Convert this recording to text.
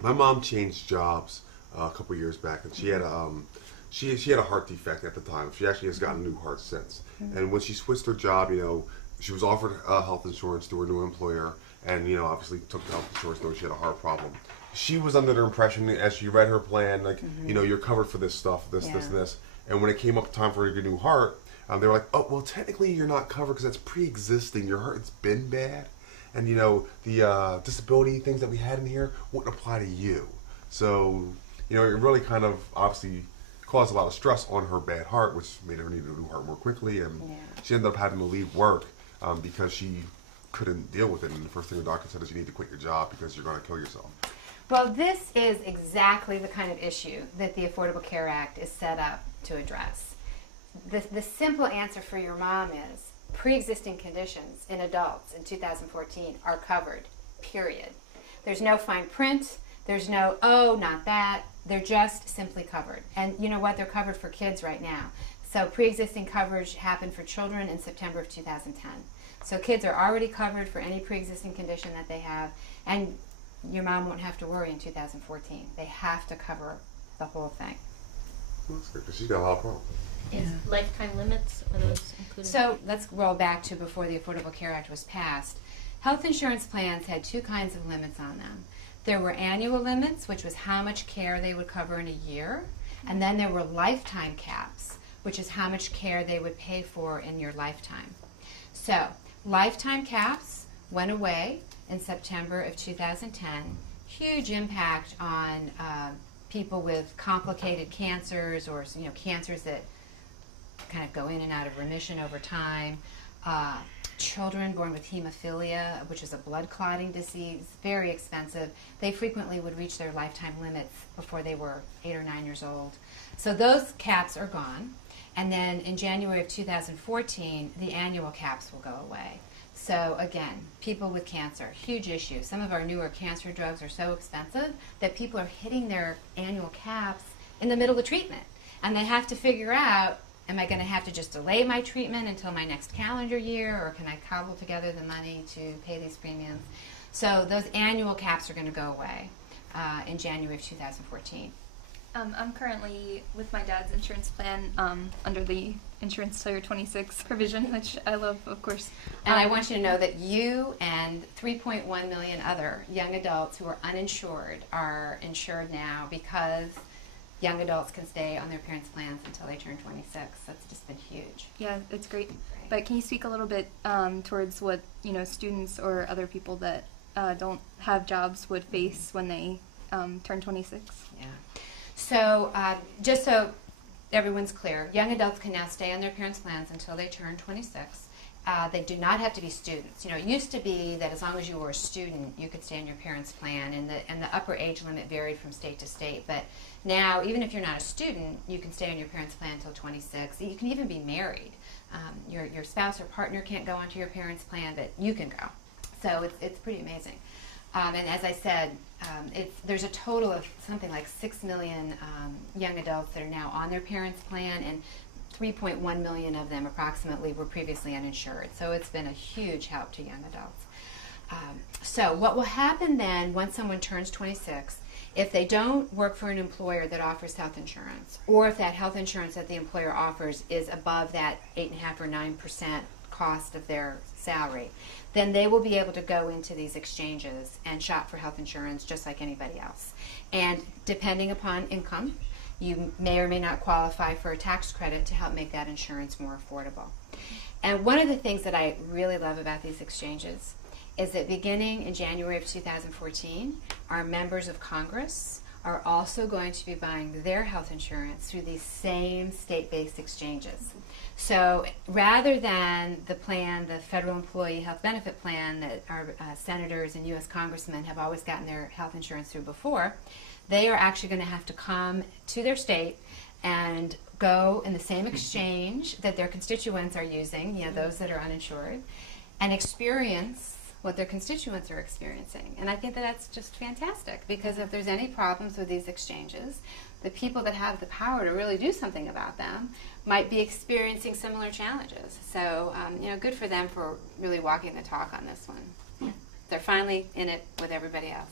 My mom changed jobs a couple years back, and she had a heart defect at the time. She actually has gotten a new heart since. And when she switched her job, she was offered health insurance through her new employer, and obviously took the health insurance knowing she had a heart problem. She was under the impression, as she read her plan, like you're covered for this stuff, this, this, and this. And when it came up time for her to get a new heart, they were like, oh, well, technically you're not covered because that's pre-existing. Your heart's been bad. And, the disability things that we had in here wouldn't apply to you. So, it really kind of obviously caused a lot of stress on her bad heart, which made her need a new heart more quickly. And she ended up having to leave work because she couldn't deal with it. And the first thing the doctor said is you need to quit your job because you're going to kill yourself. Well, this is exactly the kind of issue that the Affordable Care Act is set up to address. The simple answer for your mom is pre-existing conditions in adults in 2014 are covered, period. There's no fine print. There's no, oh, not that. They're just simply covered. And you know what? They're covered for kids right now. So pre-existing coverage happened for children in September of 2010. So kids are already covered for any pre-existing condition that they have. And your mom won't have to worry in 2014. They have to cover the whole thing. That's good, because she's got a lot of problems. Is lifetime limits, are those included? So let's roll back to before the Affordable Care Act was passed. Health insurance plans had two kinds of limits on them. There were annual limits, which was how much care they would cover in a year, and then there were lifetime caps, which is how much care they would pay for in your lifetime. So lifetime caps went away in September of 2010. Huge impact on people with complicated cancers or cancers that kind of go in and out of remission over time. Children born with hemophilia, which is a blood clotting disease, very expensive. They frequently would reach their lifetime limits before they were 8 or 9 years old. So those caps are gone. And then in January of 2014, the annual caps will go away. So again, people with cancer, huge issue. Some of our newer cancer drugs are so expensive that people are hitting their annual caps in the middle of treatment. And they have to figure out, am I going to have to just delay my treatment until my next calendar year, or can I cobble together the money to pay these premiums? So those annual caps are going to go away in January of 2014. I'm currently with my dad's insurance plan under the Insurance Till You're 26 provision, which I love, of course. And I want you to know that you and 3.1 million other young adults who are uninsured are insured now because young adults can stay on their parents' plans until they turn 26. That's just been huge. Yeah, it's great. But can you speak a little bit towards what students or other people that don't have jobs would face when they turn 26? Yeah. So just so everyone's clear, young adults can now stay on their parents' plans until they turn 26. They do not have to be students. It used to be that as long as you were a student, you could stay on your parents' plan, and the upper age limit varied from state to state. But now, even if you're not a student, you can stay on your parents' plan until 26. You can even be married. Your spouse or partner can't go onto your parents' plan, but you can go. So it's pretty amazing. And as I said, there's a total of something like 6 million young adults that are now on their parents' plan, and 3.1 million of them approximately were previously uninsured. So it's been a huge help to young adults. So what will happen then once someone turns 26, if they don't work for an employer that offers health insurance, or if that health insurance that the employer offers is above that 8.5 or 9% cost of their salary, then they will be able to go into these exchanges and shop for health insurance just like anybody else. And depending upon income, you may or may not qualify for a tax credit to help make that insurance more affordable. And one of the things that I really love about these exchanges is that beginning in January of 2014, our members of Congress are also going to be buying their health insurance through these same state-based exchanges. So rather than the plan, the federal employee health benefit plan that our senators and U.S. congressmen have always gotten their health insurance through before, they are actually going to have to come to their state and go in the same exchange that their constituents are using, those that are uninsured, and experience what their constituents are experiencing. And I think that that's just fantastic, because if there's any problems with these exchanges, the people that have the power to really do something about them might be experiencing similar challenges. So, good for them for really walking the talk on this one. They're finally in it with everybody else.